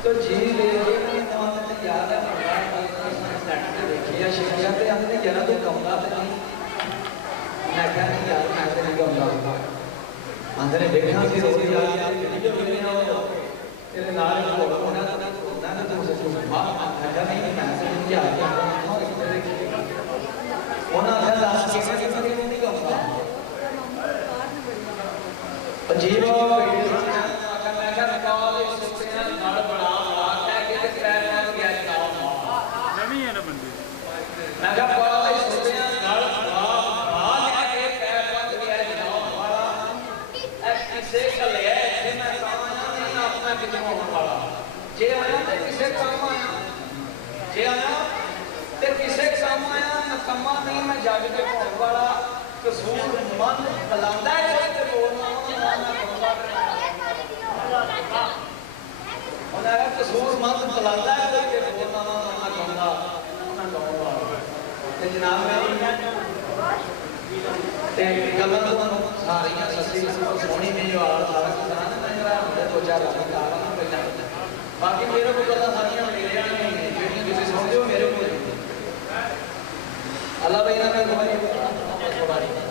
तो जी ले याद है देखिए शिक्षा तो आते जरा तो गाँदा तो नहीं मैं क्या नहीं यार मैं तो नहीं गाँदा आते ने देखना सी रोज यार तेरे नाल होना ना तो मुझे मैं नहीं मैं तो नहीं यार होना था लास्ट के नहीं गाँदा अजीब मैं क्या रिकॉर्ड मैं क्या बड़ा सोचया गल बड़ा लेके पैर बंद गया जाओ वाला एस किसे कले है मैं कामना नहीं अपना कितों होने वाला जे आया ते किसे काम आया जे आया ते किसे काम आया नकम्मा नहीं मैं जग के होने वाला कसूर मन बुलांदा है ते बोलना ना बोलना उन्हें कसूर मन बुलांदा है ते बोलना ना बोलना जनाब गल सारिया सस्ती सोहनी मेरी आवाज सारा किसान मेरा दो चार बाकी मेरे को गल सारिया मेरे जी सुनते हो मेरे को अल्लाह भाई ने